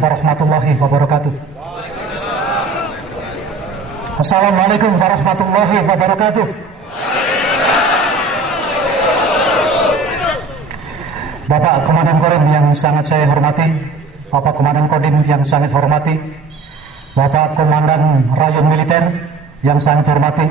Warahmatullahi wabarakatuh. Assalamualaikum warahmatullahi wabarakatuh. Bapak Komandan Korem yang sangat saya hormati, Bapak Komandan Kodim yang sangat hormati, Bapak Komandan Rayon Militer yang sangat hormati,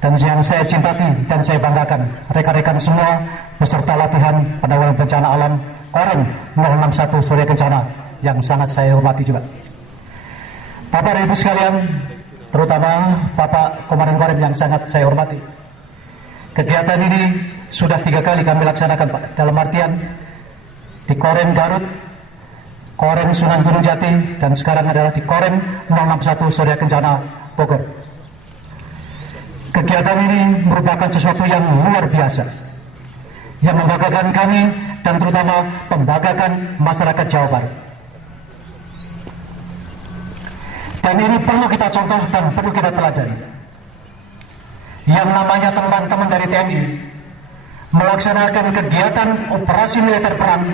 dan yang saya cintai dan saya banggakan, rekan-rekan semua peserta latihan penanggulangan bencana alam Korem 061 Surya Kencana yang sangat saya hormati juga. Bapak dan Ibu sekalian, terutama Bapak Komandan Korem yang sangat saya hormati, kegiatan ini sudah 3 kali kami laksanakan, Pak. Dalam artian di Korem Garut, Korem Sunan Gunung Jati, dan sekarang adalah di Korem 061 Surya Kencana Bogor. Kegiatan ini merupakan sesuatu yang luar biasa, yang membanggakan kami dan terutama membanggakan masyarakat Jawa Barat. Dan ini perlu kita contoh dan perlu kita teladani. Yang namanya teman-teman dari TNI melaksanakan kegiatan operasi militer perang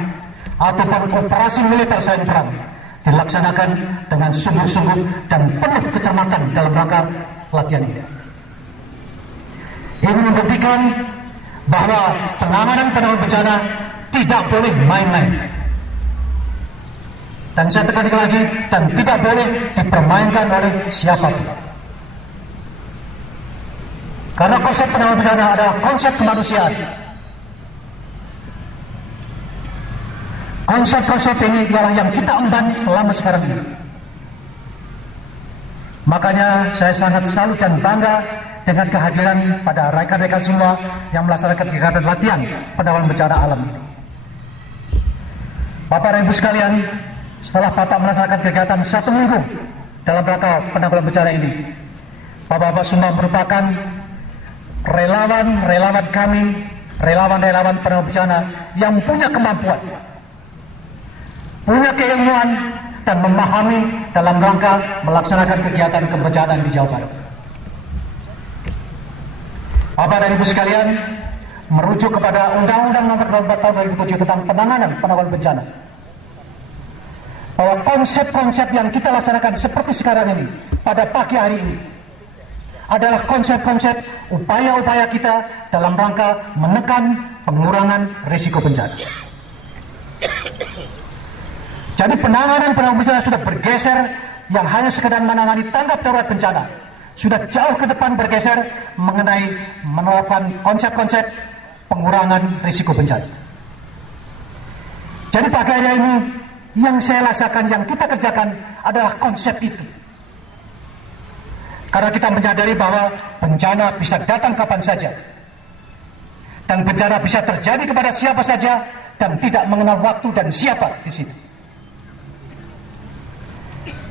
ataupun operasi militer selain perang dilaksanakan dengan sungguh-sungguh dan penuh kecermatan dalam rangka latihan ini. Ini membuktikan bahwa penanganan bencana tidak boleh main-main. Dan saya tekankan lagi, dan tidak boleh dipermainkan oleh siapapun. Karena konsep penanganan bencana adalah konsep kemanusiaan. Konsep-konsep ini ialah yang kita emban selama sekarang ini. Makanya saya sangat salut dan bangga dengan kehadiran pada rekan-rekan semua yang melaksanakan kegiatan latihan penanggulangan bencana alam ini. Bapak dan Ibu sekalian, setelah Bapak melaksanakan kegiatan 1 minggu dalam rangka penanggulangan bencana ini, Bapak-Bapak semua merupakan relawan-relawan kami, relawan-relawan penanggulangan bencana yang punya kemampuan, punya keilmuan, dan memahami dalam rangka melaksanakan kegiatan kebencanaan di Jawa Barat. Bapak dan Ibu sekalian, merujuk kepada Undang-Undang Nomor 24 Tahun 2007 tentang penanganan penanggulangan bencana, bahwa konsep-konsep yang kita laksanakan seperti sekarang ini pada pagi hari ini adalah konsep-konsep upaya-upaya kita dalam rangka menekan pengurangan risiko bencana. Jadi penanganan bencana sudah bergeser yang hanya sekedar menangani tanggap darurat bencana, sudah jauh ke depan bergeser mengenai menerapkan konsep-konsep pengurangan risiko bencana. Jadi pagi hari ini yang saya rasakan, yang kita kerjakan adalah konsep itu. Karena kita menyadari bahwa bencana bisa datang kapan saja, dan bencana bisa terjadi kepada siapa saja, dan tidak mengenal waktu dan siapa di situ.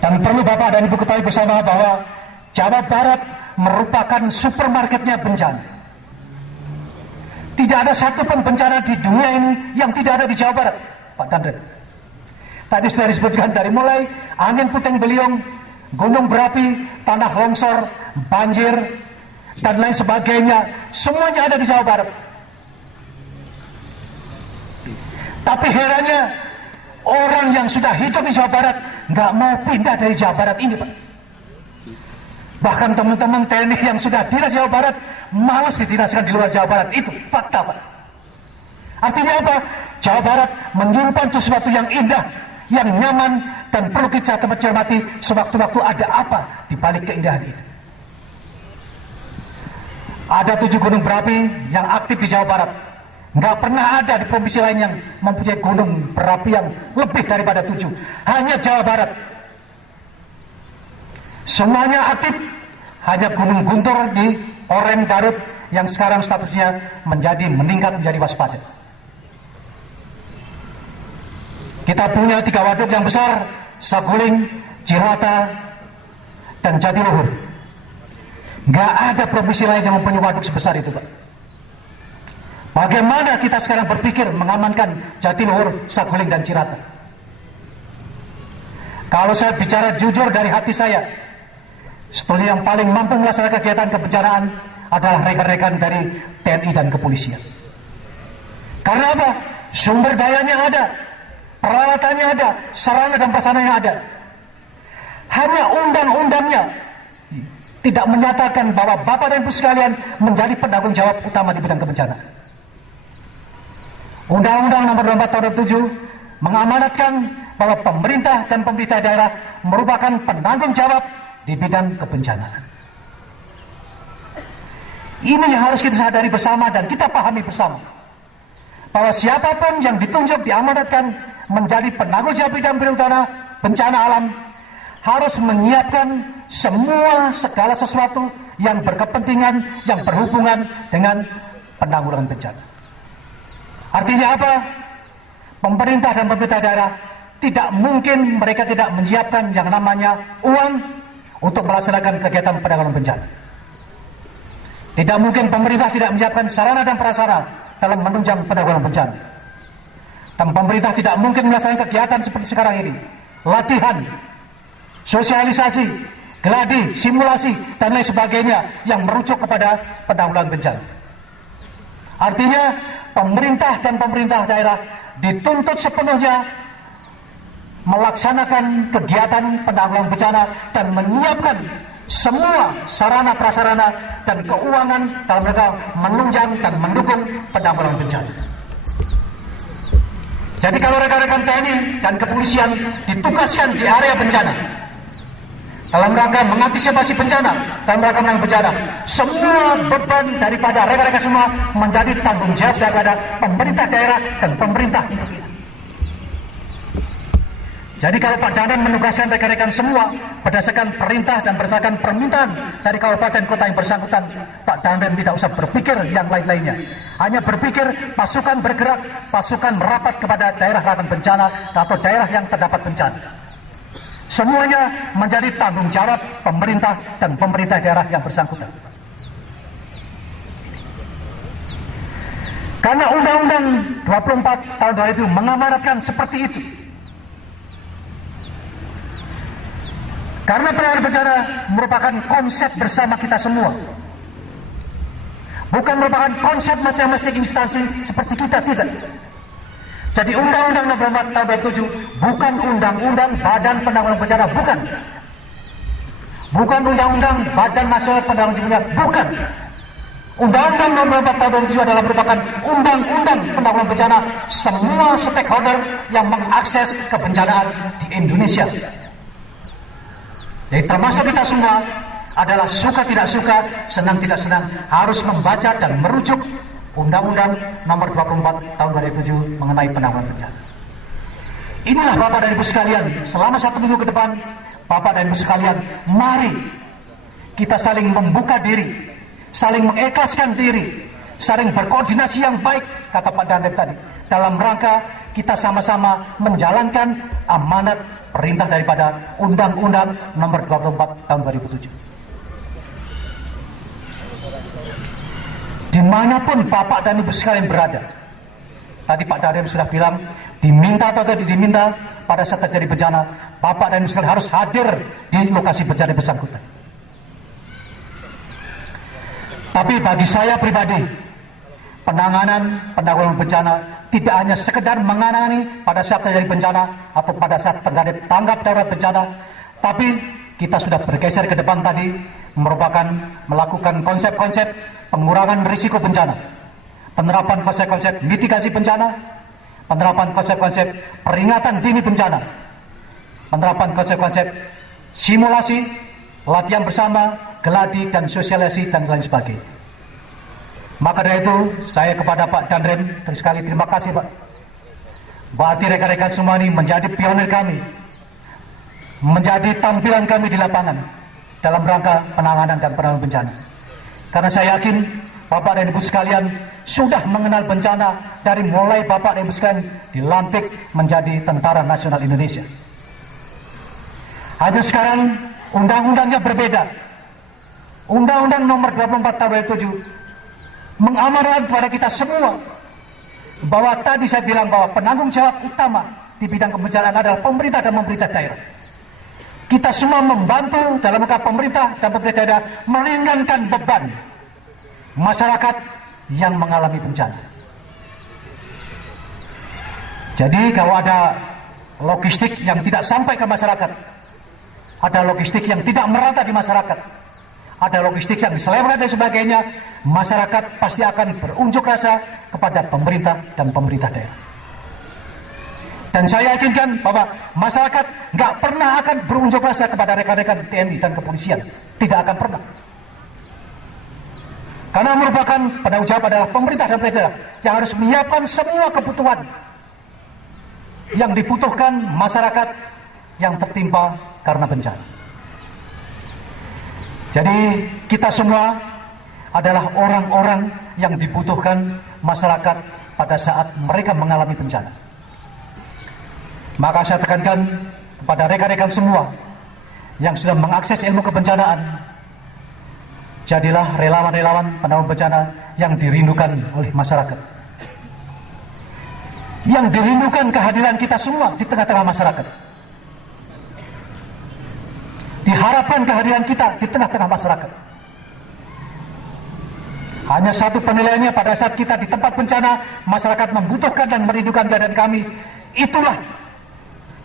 Dan perlu Bapak dan Ibu ketahui bersama bahwa Jawa Barat merupakan supermarketnya bencana. Tidak ada satupun bencana di dunia ini yang tidak ada di Jawa Barat, Pak Dandre. Tadi sudah disebutkan dari mulai angin puting beliung, gunung berapi, tanah longsor, banjir, dan lain sebagainya, semuanya ada di Jawa Barat. Tapi herannya, orang yang sudah hidup di Jawa Barat nggak mau pindah dari Jawa Barat ini, Pak. Bahkan teman-teman TNI yang sudah di Jawa Barat malas didinaskan di luar Jawa Barat. Itu fakta, Pak. Artinya apa? Jawa Barat menyimpan sesuatu yang indah, yang nyaman, dan perlu kita cermati sewaktu-waktu ada apa di balik keindahan itu. Ada 7 gunung berapi yang aktif di Jawa Barat. Nggak pernah ada di provinsi lain yang mempunyai gunung berapi yang lebih daripada 7. Hanya Jawa Barat. Semuanya aktif. Hanya Gunung Guntur di Korem Garut yang sekarang statusnya meningkat menjadi waspada. Kita punya 3 waduk yang besar, Saguling, Cirata, dan Jatiluhur. Nggak ada provinsi lain yang mempunyai waduk sebesar itu, Pak. Bagaimana kita sekarang berpikir mengamankan Jatiluhur, Saguling, dan Cirata? Kalau saya bicara jujur dari hati saya, sebetulnya yang paling mampu melaksanakan kegiatan kebencanaan adalah rekan-rekan dari TNI dan kepolisian. Karena apa? Sumber dayanya ada, peralatannya ada, sarana dan prasarananya ada. Hanya undang-undangnya tidak menyatakan bahwa Bapak dan Ibu sekalian menjadi penanggung jawab utama di bidang kebencanaan. Undang-Undang Nomor 24 Tahun 2007 mengamanatkan bahwa pemerintah dan pemerintah daerah merupakan penanggung jawab di bidang kebencanaan. Ini yang harus kita sadari bersama dan kita pahami bersama. Bahwa siapapun yang ditunjuk diamanatkan menjadi penanggung jawab bidang bencana alam harus menyiapkan segala sesuatu yang berkepentingan, yang berhubungan dengan penanggulangan bencana. Artinya apa? Pemerintah dan pemerintah daerah tidak mungkin mereka tidak menyiapkan yang namanya uang untuk melaksanakan kegiatan penanggulangan bencana. Tidak mungkin pemerintah tidak menyiapkan sarana dan prasarana dalam menunjang penanggulangan bencana. Dan pemerintah tidak mungkin melaksanakan kegiatan seperti sekarang ini. Latihan, sosialisasi, gladi, simulasi, dan lain sebagainya yang merujuk kepada penanggulangan bencana. Artinya, pemerintah dan pemerintah daerah dituntut sepenuhnya melaksanakan kegiatan penanggulangan bencana dan menyiapkan semua sarana prasarana dan keuangan dalam rangka menunjang dan mendukung penanggulangan bencana. Jadi kalau rekan-rekan TNI dan kepolisian ditugaskan di area bencana dalam rangka mengantisipasi bencana, dalam rangka menangani bencana, semua beban daripada rekan-rekan semua menjadi tanggung jawab daripada pemerintah daerah dan pemerintah untuk itu. Jadi kalau Pak Danrem menugaskan rekan-rekan semua berdasarkan perintah dan berdasarkan permintaan dari kabupaten kota yang bersangkutan, Pak Danrem tidak usah berpikir yang lain-lainnya. Hanya berpikir pasukan bergerak, pasukan merapat kepada daerah rawan bencana atau daerah yang terdapat bencana. Semuanya menjadi tanggung jawab pemerintah dan pemerintah daerah yang bersangkutan. Karena Undang-Undang 24 tahun 2000 mengamanatkan seperti itu. Karena penanganan bencana merupakan konsep bersama kita semua. Bukan merupakan konsep masing-masing instansi seperti kita, tidak. Jadi Undang-Undang Nomor 4 Tahun 2007 bukan Undang-Undang Badan Penanggulangan Bencana, bukan. Bukan Undang-Undang Badan Nasional Penanggulangan Bencana, bukan. Undang-Undang Nomor 4 Tahun 2007 adalah merupakan Undang-Undang Penanggulangan Bencana semua stakeholder yang mengakses kebencanaan di Indonesia. Jadi termasuk kita semua adalah suka tidak suka, senang tidak senang, harus membaca dan merujuk Undang-Undang Nomor 24 Tahun 2007 mengenai penanggulangan bencana. Inilah Bapak dan Ibu sekalian, selama 1 minggu ke depan, Bapak dan Ibu sekalian, mari kita saling membuka diri, saling mengikhlaskan diri, saling berkoordinasi yang baik, kata Pak Danrem tadi, dalam rangka kita sama-sama menjalankan amanat perintah daripada Undang-Undang Nomor 24 Tahun 2007. Dimanapun Bapak dan Ibu sekalian berada, tadi Pak Danrem sudah bilang, diminta atau tidak diminta, pada saat terjadi bencana, Bapak dan Ibu sekalian harus hadir di lokasi bencana bersangkutan. Tapi bagi saya pribadi, penanggulangan bencana tidak hanya sekedar menangani pada saat terjadi bencana atau pada saat terjadi tanggap darurat bencana, tapi kita sudah bergeser ke depan tadi, merupakan melakukan konsep-konsep pengurangan risiko bencana, penerapan konsep-konsep mitigasi bencana, penerapan konsep-konsep peringatan dini bencana, penerapan konsep-konsep simulasi, latihan bersama, gladi dan sosialisasi dan lain sebagainya. Maka dari itu saya kepada Pak Danrem terus sekali terima kasih Pak. Berarti rekan-rekan semua ini menjadi pionir kami, menjadi tampilan kami di lapangan dalam rangka penanganan dan penanggulangan bencana. Karena saya yakin Bapak dan Ibu sekalian sudah mengenal bencana dari mulai Bapak dan Ibu sekalian dilantik menjadi Tentara Nasional Indonesia. Hanya sekarang undang-undangnya berbeda. Undang-Undang Nomor 24 Tahun 2007 mengamanatkan kepada kita semua bahwa tadi saya bilang bahwa penanggung jawab utama di bidang kebencanaan adalah pemerintah dan pemerintah daerah. Kita semua membantu dalam rangka pemerintah dan pemerintah daerah meringankan beban masyarakat yang mengalami bencana. Jadi kalau ada logistik yang tidak sampai ke masyarakat, ada logistik yang tidak merata di masyarakat, ada logistik yang diselewengkan dan sebagainya, masyarakat pasti akan berunjuk rasa kepada pemerintah dan pemerintah daerah. Dan saya yakinkan bahwa masyarakat nggak pernah akan berunjuk rasa kepada rekan-rekan TNI dan kepolisian, tidak akan pernah. Karena merupakan penanggung jawab adalah pemerintah dan daerah yang harus menyiapkan semua kebutuhan yang dibutuhkan masyarakat yang tertimpa karena bencana. Jadi kita semua adalah orang-orang yang dibutuhkan masyarakat pada saat mereka mengalami bencana. Maka saya tekankan kepada rekan-rekan semua yang sudah mengakses ilmu kebencanaan, jadilah relawan-relawan penanggung bencana yang dirindukan oleh masyarakat. Yang dirindukan kehadiran kita semua di tengah-tengah masyarakat. Diharapkan kehadiran kita di tengah-tengah masyarakat. Hanya satu penilaiannya, pada saat kita di tempat bencana, masyarakat membutuhkan dan merindukan kehadiran kami. Itulah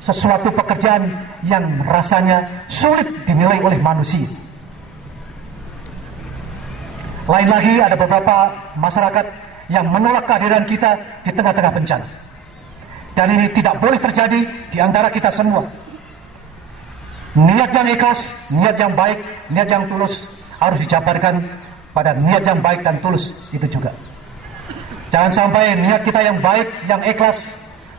sesuatu pekerjaan yang rasanya sulit dinilai oleh manusia. Lain lagi, ada beberapa masyarakat yang menolak kehadiran kita di tengah-tengah bencana. Dan ini tidak boleh terjadi di antara kita semua. Niat yang ikhlas, niat yang baik, niat yang tulus harus dijabarkan pada niat yang baik dan tulus itu juga. Jangan sampai niat kita yang baik, yang ikhlas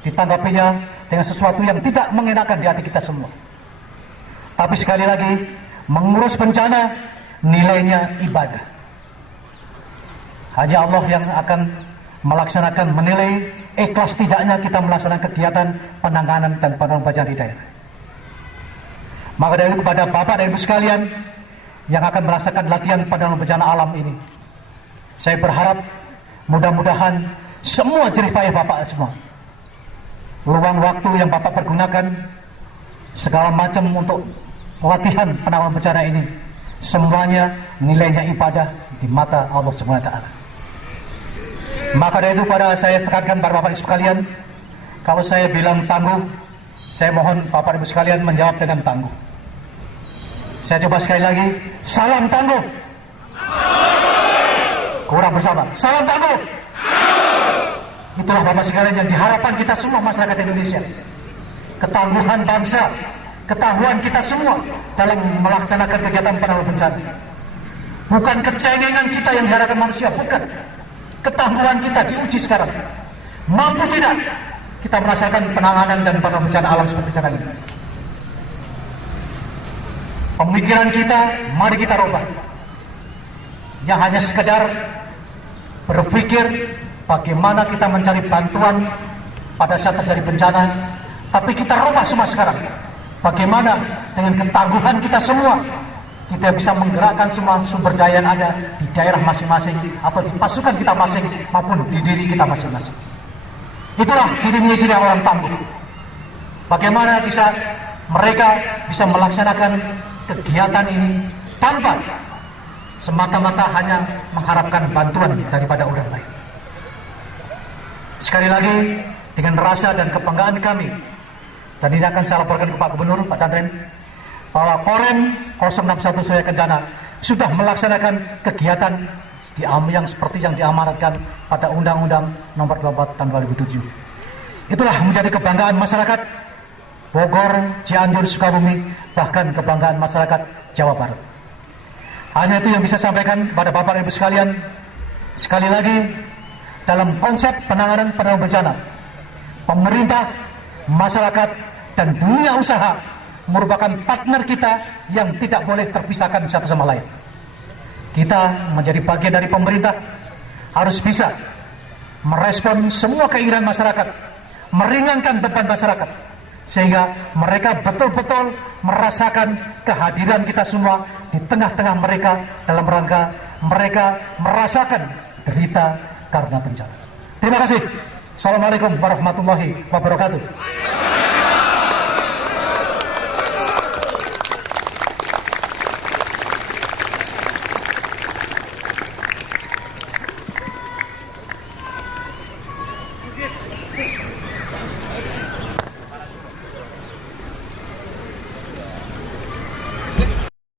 ditanggapinya dengan sesuatu yang tidak mengenakan di hati kita semua. Tapi sekali lagi, mengurus bencana nilainya ibadah. Hanya Allah yang akan melaksanakan, menilai ikhlas tidaknya kita melaksanakan kegiatan penanganan dan penanggulangan bencana di daerah. Maka dari itu kepada Bapak dan Ibu sekalian yang akan merasakan latihan penanggulangan bencana alam ini, saya berharap mudah-mudahan semua jerih payah Bapak semua, luang waktu yang Bapak pergunakan, segala macam untuk latihan penanggulangan bencana ini, semuanya nilainya ibadah di mata Allah SWT. Maka dari itu pada saya tekankan para Bapak Ibu sekalian, kalau saya bilang tangguh, saya mohon Bapak Ibu sekalian menjawab dengan tangguh. Saya coba sekali lagi, salam tangguh. Kurang bersama, salam tangguh. Itulah Bapak sekalian yang diharapkan kita semua masyarakat Indonesia. Ketangguhan bangsa, ketahuan kita semua dalam melaksanakan kegiatan penanggulangan bencana. Bukan kecengengan kita yang diharapkan manusia, bukan. Ketangguhan kita diuji sekarang. Mampu tidak kita merasakan penanganan dan penanggulangan bencana alam seperti sekarang ini? Pemikiran kita, mari kita rubah. Yang hanya sekedar berpikir bagaimana kita mencari bantuan pada saat terjadi bencana, tapi kita rubah semua sekarang. Bagaimana dengan ketangguhan kita semua, kita bisa menggerakkan semua sumber daya yang ada di daerah masing-masing atau di pasukan kita masing maupun di diri kita masing-masing. Itulah ciri-ciri orang tangguh. Bagaimana bisa mereka bisa melaksanakan kegiatan ini tanpa semata-mata hanya mengharapkan bantuan daripada orang lain. Sekali lagi, dengan rasa dan kebanggaan kami, dan ini akan saya laporkan ke Pak Gubernur, Pak Danrem, bahwa Korem 061 Surya Kencana sudah melaksanakan kegiatan yang seperti yang diamanatkan pada Undang-Undang Nomor 24 Tahun 2007. Itulah menjadi kebanggaan masyarakat Bogor, Cianjur, Sukabumi, bahkan kebanggaan masyarakat Jawa Barat. Hanya itu yang bisa sampaikan kepada Bapak dan Ibu sekalian. Sekali lagi, dalam konsep penanganan bencana, pemerintah, masyarakat, dan dunia usaha merupakan partner kita yang tidak boleh terpisahkan satu sama lain. Kita menjadi bagian dari pemerintah, harus bisa merespon semua keinginan masyarakat, meringankan beban masyarakat, sehingga mereka betul-betul merasakan kehadiran kita semua di tengah-tengah mereka dalam rangka mereka merasakan derita karena bencana. Terima kasih. Assalamualaikum warahmatullahi wabarakatuh.